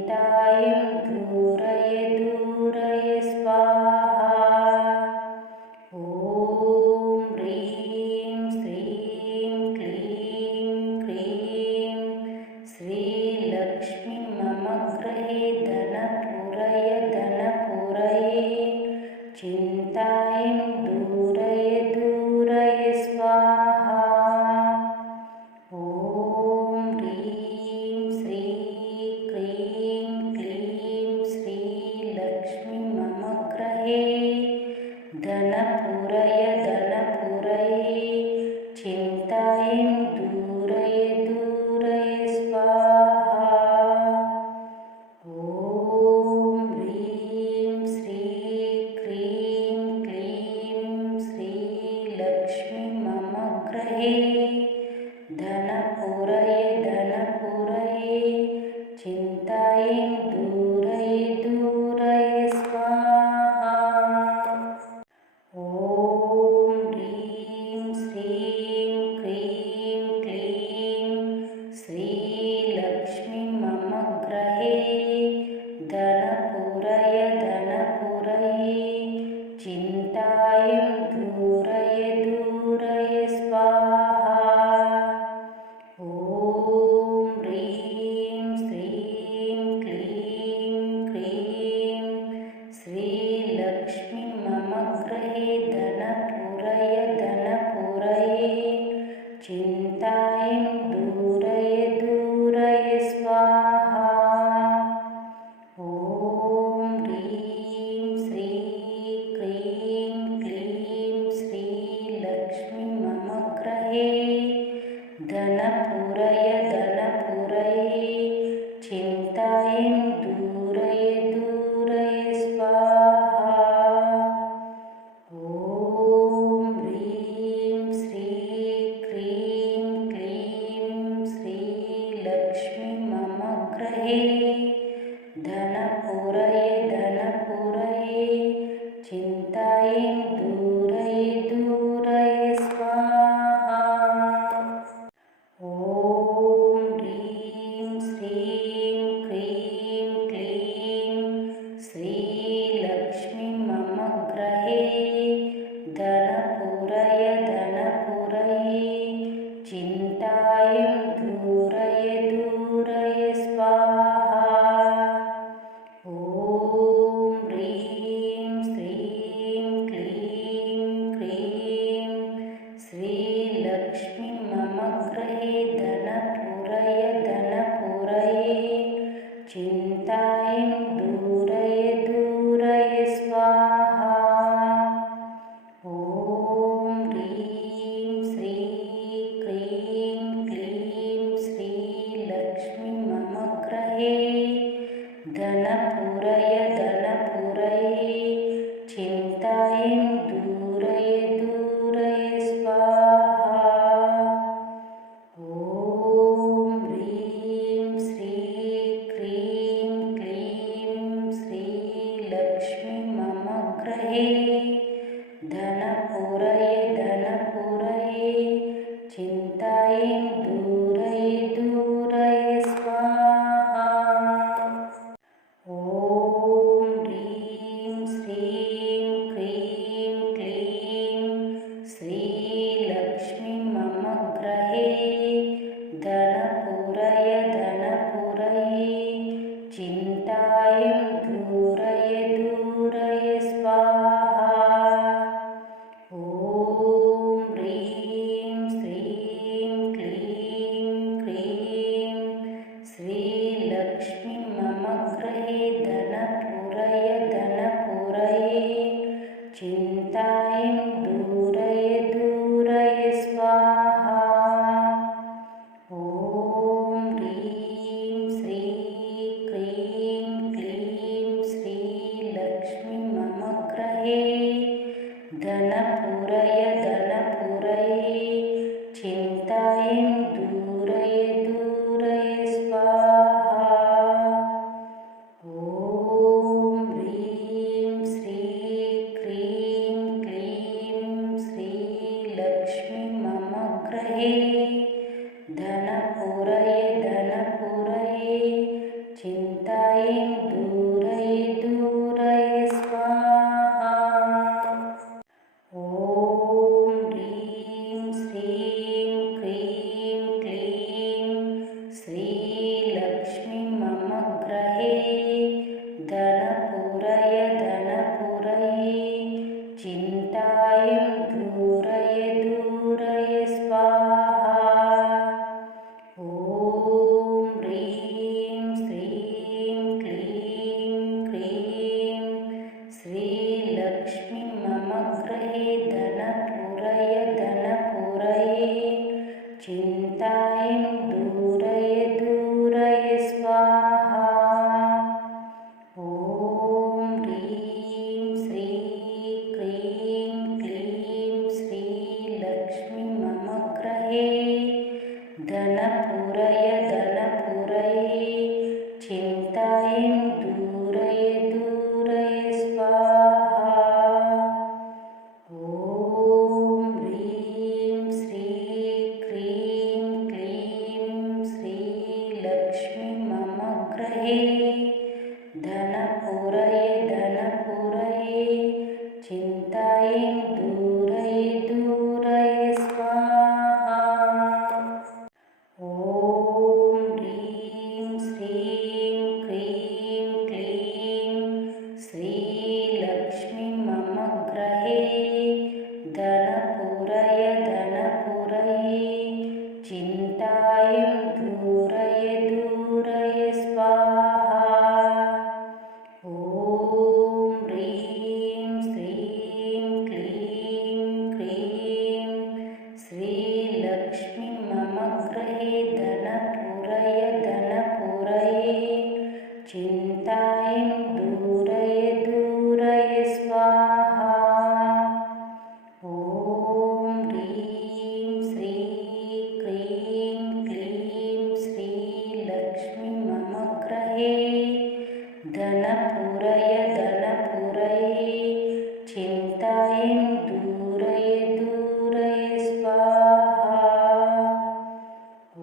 चिन्तायं दूरय दूरय स्वाहा। ॐ ह्रीं श्रीं क्लीं क्रीं श्रीलक्ष्मी मम गृहे धनपुरय चिन्तायं दूरय दूरय स्वाहा। ॐ ह्रीं श्रीं क्लीं क्लीं श्रीलक्ष्मी मम गृहे धनपुरय चिन्तायं दूरय दूरय स्वाहा। ॐ ह्रीं श्रीं क्लीं क्लीं श्रीलक्ष्मी मम गृहे धनपुरय चिन्तायं दूरय दूरय स्वाहा। ॐ ह्रीं श्रीं क्लीं क्लीं श्रीलक्ष्मी मम गृहे धनपुरय चिन्तायं दूरय दूरय स्वाहा। ॐ ह्रीं श्रीं क्लीं क्लीं श्रीलक्ष्मी मम गृहे धनपुरय चिन्तायं दूरय दूरय स्वाहा। ॐ ह्रीं श्रीं क्लीं क्लीं श्रीलक्ष्मी मम गृहे धनपुरय चिन्तायं दूरय दूरय स्वाहा। ॐ ह्रीं श्रीं क्लीं क्लीं श्रीलक्ष्मी मम गृहे धनपुरय चिन्तायं दूरय दूरय स्वाहा। ॐ ह्रीं श्रीं क्लीं क्लीं श्रीलक्ष्मी मम गृहे धनपुरय चिन्तायं दूरय दूरय स्वाहा। ॐ ह्रीं श्रीं क्लीं क्लीं श्रीलक्ष्मी मम गृहे धनपुरय चिन्तायं दूरय दूरय स्वाहा। ॐ ह्रीं श्रीं क्लीं क्लीं श्रीलक्ष्मी मम गृहे धनपुरय चिन्तायं दूरय दूरय स्वाहा। ॐ ह्रीं श्रीं क्लीं क्लीं श्रीलक्ष्मी मम गृहे धनपुरय चिन्तायं दूरय दूरय स्वाहा। ॐ ह्रीं श्रीं क्लीं क्लीं श्रीलक्ष्मी मम गृहे धनपुरय चिन्तायं दूरय दूरय स्वाहा। ॐ ह्रीं श्रीं क्लीं क्लीं श्रीलक्ष्मी मम गृहे धनपुरय चिन्तायं दूरय दूरय स्वाहा। ॐ ह्रीं श्रीं क्लीं क्लीं चिन्तायं दूरय दूरय स्वाहा। ॐ ह्रीं श्रीं क्रीं क्लीं श्रीलक्ष्मी मम गृहे धनपुरय चिन्तायं दूरय दूरय स्वाहा। ॐ ह्रीं श्रीं क्लीं क्रीं श्रीलक्ष्मी मम गृहे धनपुरय चिन्तायं दूरय दूरय स्वाहा। ॐ ह्रीं श्रीं क्रीं क्लीं श्रीलक्ष्मी मम गृहे धनपुरय चिन्तायं दूरय दूरय स्वाहा। ॐ ह्रीं श्रीं क्रीं क्लीं श्रीलक्ष्मी मम गृहे धनपुरय चिन्तायं दूरय दूरय स्वाहा। ॐ ह्रीं श्रीं क्रीं क्लीं श्रीलक्ष्मी मम गृहे धनपुरय चिन्तायं दूरय दूरय स्वाहा। ॐ ह्रीं श्रीं क्लीं क्रीं श्रीलक्ष्मी मम गृहे धनपुरय चिन्तायं दूरय दूरय स्वाहा। ॐ ह्रीं श्रीं क्रीं क्लीं श्रीलक्ष्मी मम गृहे धनपुरय चिन्तायं दूरय दूरय स्वाहा। ॐ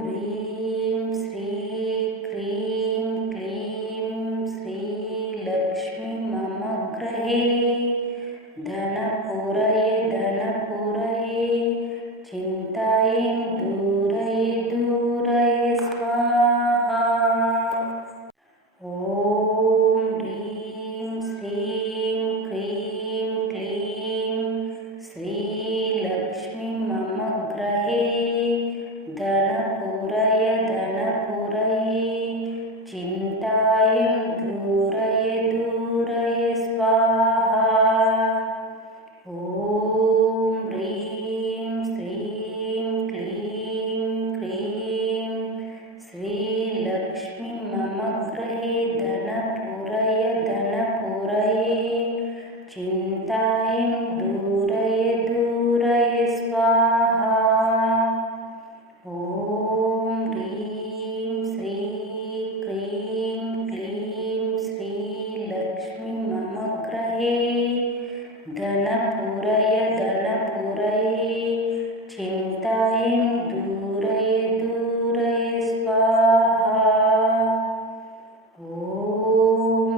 ह्रीं श्रीं क्रीं क्लीं श्रीलक्ष्मी मम गृहे धनपुरय चिन्तायं दूरय दूरय स्वाहा। ॐ ह्रीं श्रीं क्रीं क्लीं श्रीलक्ष्मी मम गृहे धनपुरय चिन्तायं दूरय दूरय स्वाहा। ॐ ह्रीं श्रीं क्लीं क्रीं श्रीलक्ष्मी मम गृहे धनपुरय चिन्तायं दूरय दूरय स्वाहा। ॐ ह्रीं श्रीं क्रीं क्लीं श्रीलक्ष्मी मम गृहे धनपुरय चिन्तायं दूरय दूरय स्वाहा। ॐ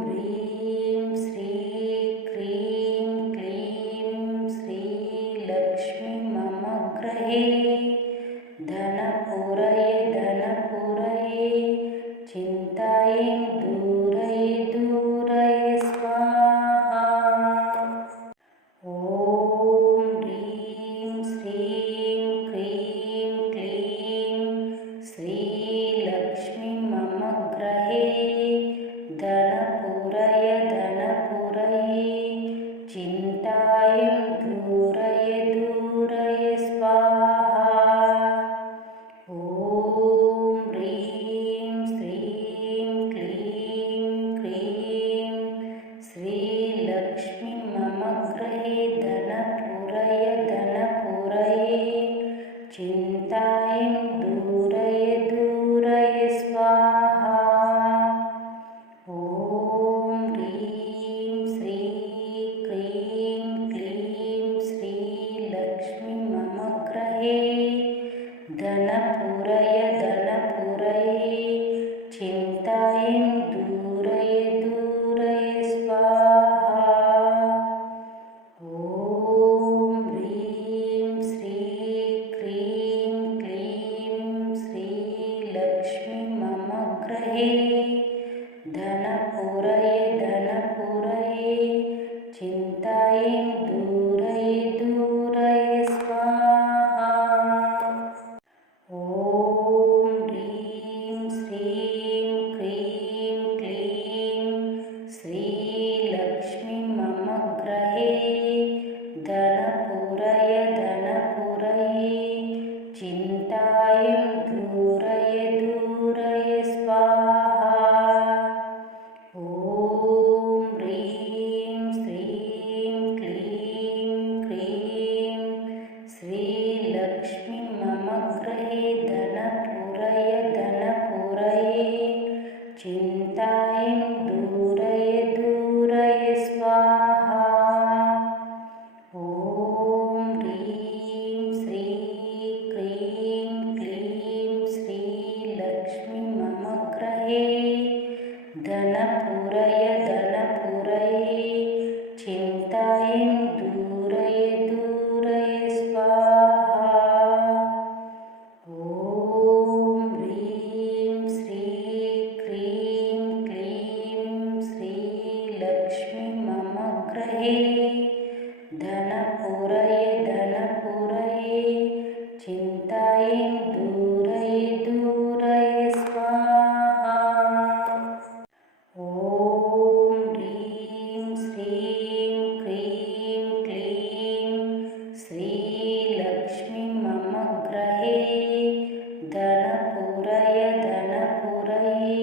ह्रीं श्रीं क्रीं क्लीं श्रीलक्ष्मी मम गृहे धनपुरय चिन्तायं दूरय दूरय स्वाहा। ॐ ह्रीं श्रीं क्रीं क्लीं श्रीलक्ष्मी मम गृहे धनपुरय चिन्तायं दूरय दूरय स्वाहा। ॐ ह्रीं श्रीं क्लीं चिन्तायं दूरय दूरय स्वाहा। ॐ ह्रीं श्रीं क्रीं क्लीं श्रीलक्ष्मी मम गृहे धनपुरये धनपुरये चिन्तायं दूरय दूरय स्वाहा। ॐ ह्रीं श्रीं क्रीं क्लीं श्रीलक्ष्मी मम गृहे धनपुरय धनपुरये चिन्तायं दूरय दूरय स्वाहा। ॐ ह्रीं श्रीं क्लीं क्लीं श्रीलक्ष्मी मम गृहे धनपुरय धनपुरये चिन्तायं दूरय दूरय स्वाहा। ॐ ह्रीं श्रीं क्रीं क्लीं श्रीलक्ष्मी मम गृहे धनपुरय धनपुरये चिन्तायं दूरय दूरय स्वाहा। ॐ ह्रीं श्रीं क्रीं क्लीं श्रीलक्ष्मी मम गृहे धनपुरय धनपुरये चिन्तायं दूरय दूरय स्वाहा। ॐ ह्रीं श्रीं क्रीं क्लीं श्रीलक्ष्मी मम गृहे धनपुरय धनपुरये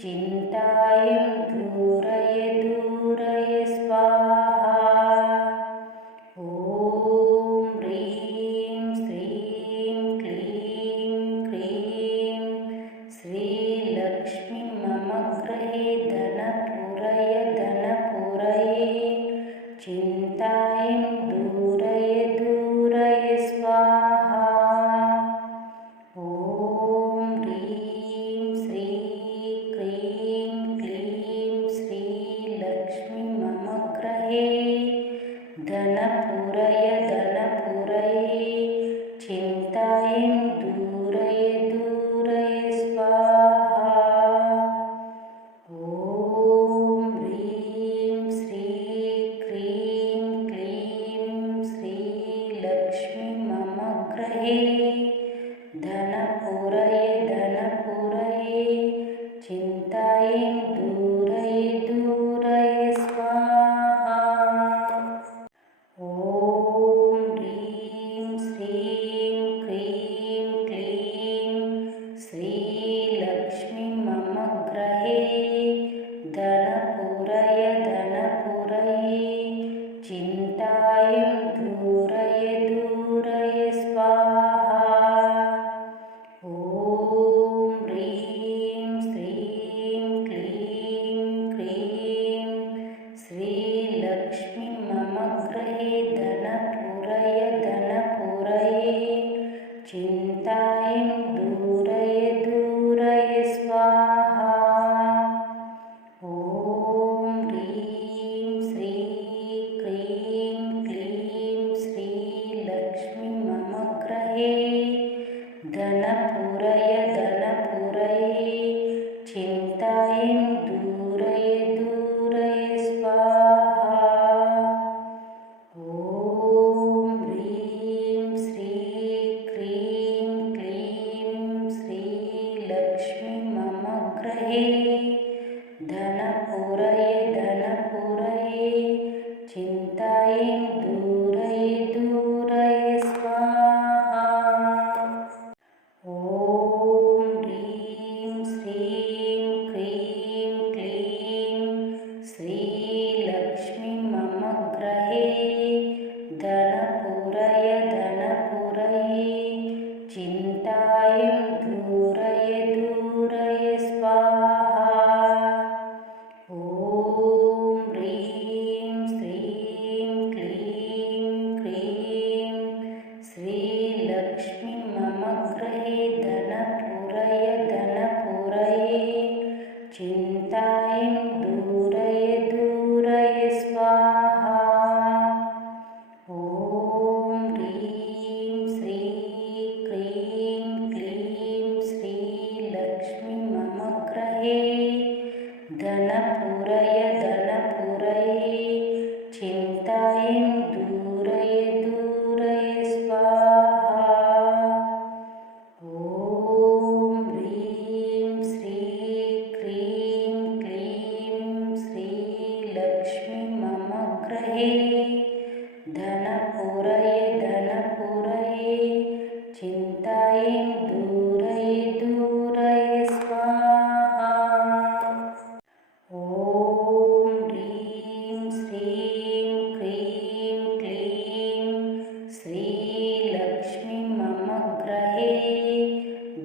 चिन्तायं दूरय दूरय स्वाहा। ॐ ह्रीं श्रीं क्लीं क्लीं श्रीलक्ष्मी मम गृहे धनपुरय धनपुरये चिन्तायं दूरय दूरय स्वाहा। ॐ ह्रीं श्रीं क्रीं क्लीं श्रीलक्ष्मी मम गृहे धनपुरय धनपुरये चिन्तायं दूरय दूरय स्वाहा। ॐ ह्रीं श्रीं क्रीं क्लीं श्रीलक्ष्मी मम गृहे धनपुरय धनपुरये चिन्तायं दूरय दूरय स्वाहा। ॐ ह्रीं श्रीं क्रीं क्लीं श्रीलक्ष्मी मम गृहे धनपुरय धनपुरये चिन्तायं दूरय दूरय स्वाहा। ॐ ह्रीं श्रीं क्लीं क्लीं श्रीलक्ष्मी मम गृहे धनपुरय धनपुरये चिन्तायं दूरय दूरय स्वाहा। ॐ ह्रीं श्रीं क्रीं क्लीं श्रीलक्ष्मी मम गृहे धनपुरय धनपुरये चिन्तायं दूरय दूरय स्वाहा। ॐ ह्रीं श्रीं क्रीं क्लीं श्रीलक्ष्मी मम गृहे धनपुरय धनपुरये चिन्तायं दूरय दूरय स्वाहा। ॐ ह्रीं श्रीं क्रीं क्लीं श्रीलक्ष्मी मम गृहे धनपुरय धनपुरये चिन्तायं दूरय दूरय स्वाहा। चिन्तायं दूरय स्वाहा। ॐ ह्रीं श्रीं क्रीं क्लीं श्रीलक्ष्मी मम गृहे धनपुरय चिन्तायं दूरय स्वाहा। ॐ ह्रीं श्रीं क्रीं क्लीं श्रीलक्ष्मी मम गृहे धनपुरय चिन्तायं दूरय स्वाहा। ॐ ह्रीं श्रीं क्रीं क्लीं श्रीलक्ष्मी मम गृहे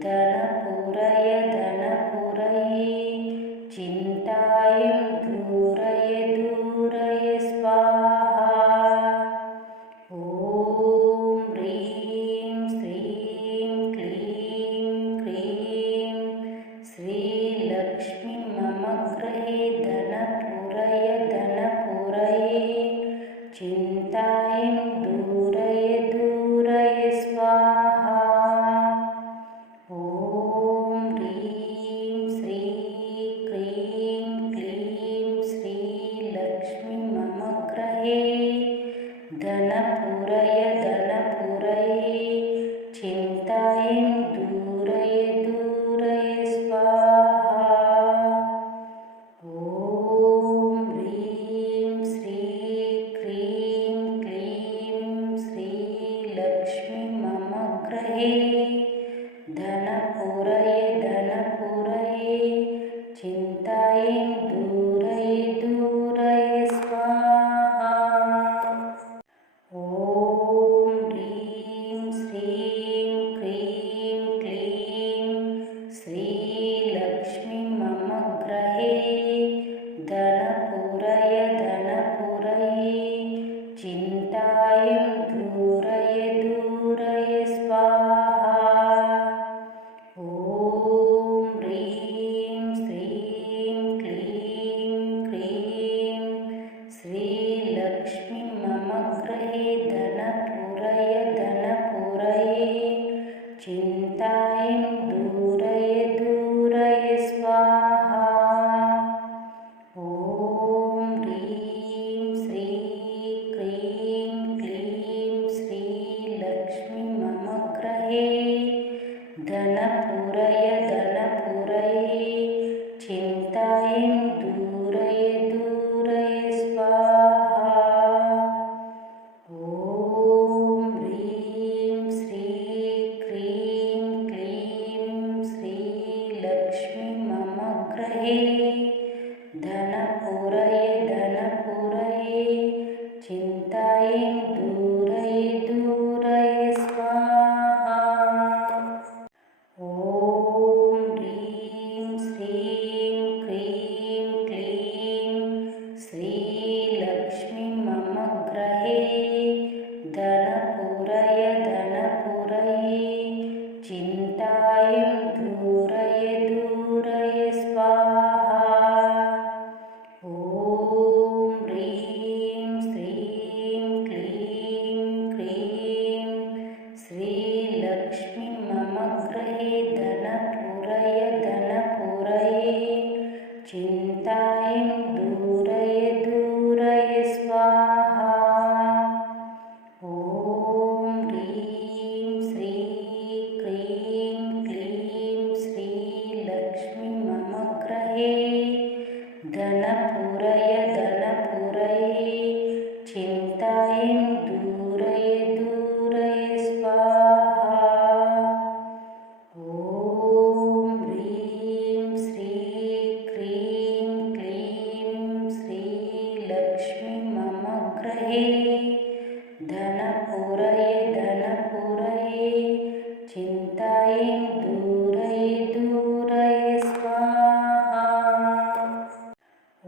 धनपुरय चिन्तायं दूरय स्वाहा। ॐ ह्रीं श्रीं क्लीं श्रीलक्ष्मी मम गृहे धनपुरय चिन्तायं दूरय स्वाहा। ॐ ह्रीं श्रीं क्रीं क्लीं श्रीलक्ष्मी मम गृहे धनपुरय चिन्तायं दूरय स्वाहा। ॐ ह्रीं श्रीं क्रीं क्लीं श्रीलक्ष्मी मम गृहे धनपुरय चिन्तायं दूरय स्वाहा। ॐ ह्रीं श्रीं क्रीं क्लीं श्रीलक्ष्मी मम गृहे धनपुरय चिन्तायं दूरय स्वाहा। ॐ ह्रीं श्रीं क्लीं श्रीलक्ष्मी मम गृहे धनपुरय चिन्तायं दूरय स्वाहा। ॐ ह्रीं श्रीं क्रीं क्लीं श्रीलक्ष्मी मम गृहे धनपुरय चिन्तायं दूरय स्वाहा। ॐ ह्रीं श्रीं क्रीं क्लीं श्रीलक्ष्मी मम गृहे धनपुरय चिन्तायं दूरय स्वाहा। ॐ ह्रीं श्रीं क्रीं क्लीं श्रीलक्ष्मी मम गृहे धनपुरय चिन्तायं दूरय स्वाहा। ॐ ह्रीं श्रीं क्लीं श्रीलक्ष्मी मम गृहे धनपुरय चिन्तायं दूरय स्वाहा। ॐ ह्रीं श्रीं क्रीं श्रीलक्ष्मी मम गृहे धनपुरय चिन्तायं दूरय स्वाहा। ॐ ह्रीं श्रीं क्रीं श्रीलक्ष्मी मम गृहे धनपुरय चिन्तायं दूरय स्वाहा। ॐ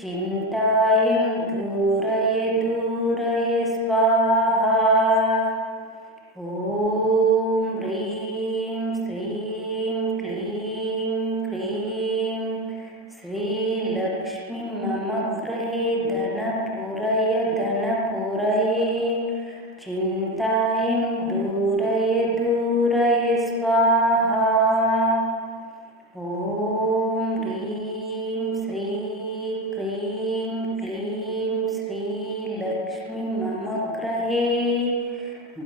चिन्तायं दूरय दूरय स्वाहा। ॐ ह्रीं श्रीं क्लीं क्रीं श्रीलक्ष्मी मम गृहे धनपुरय धनपुरये चिन्तायं दूरय दूरय स्वाहा। ॐ ह्रीं श्रीं क्लीं क्लीं श्रीलक्ष्मी मम गृहे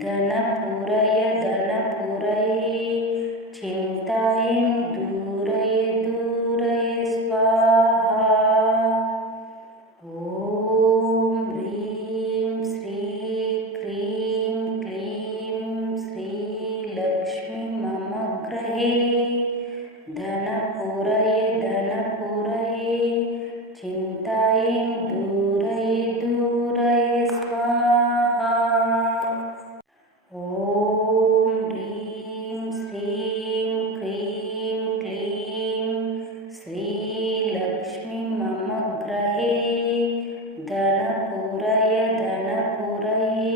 धनपुरय धनपुरये चिन्तायं दूरय दूरय स्वाहा। ॐ ह्रीं श्रीं क्लीं क्लीं श्रीलक्ष्मी मम गृहे धनपुरय धनपुरये चिन्तायं दूरय दूरय स्वाहा। ॐ ह्रीं श्रीं क्लीं क्लीं श्रीलक्ष्मी मम गृहे धनपुरय धनपुरये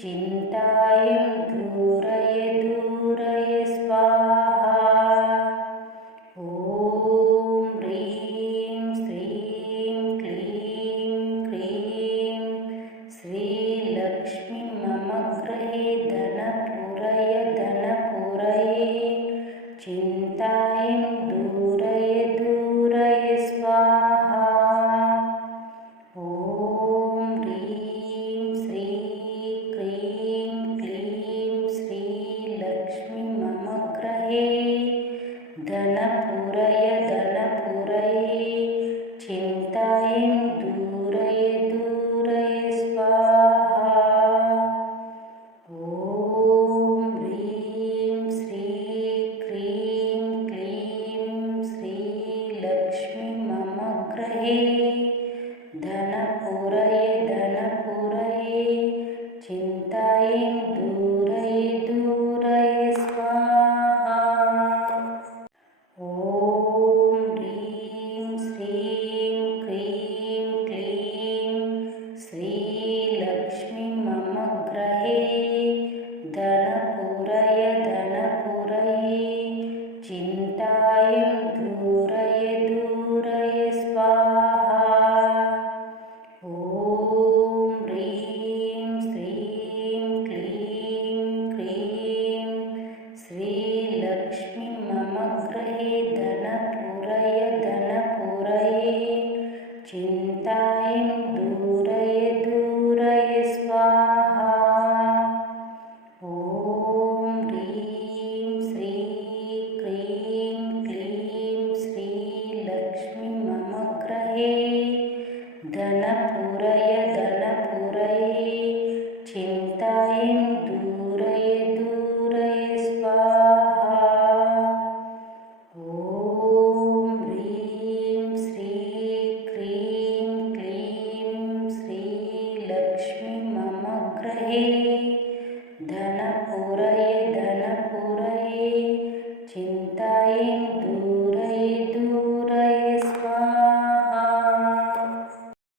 चिन्तायं दूरय दूरय स्वाहा। ॐ ह्रीं श्रीं क्लीं क्लीं श्रीलक्ष्मी मम गृहे धनपुरय धनपुरये चिन्तायं दूरय दूरय स्वाहा। ॐ ह्रीं श्रीं क्लीं क्लीं श्रीलक्ष्मी मम गृहे धनपुरय धनपुरये चिन्तायं दूरय दूरय स्वाहा। ॐ ह्रीं श्रीं क्लीं क्लीं श्रीलक्ष्मी मम गृहे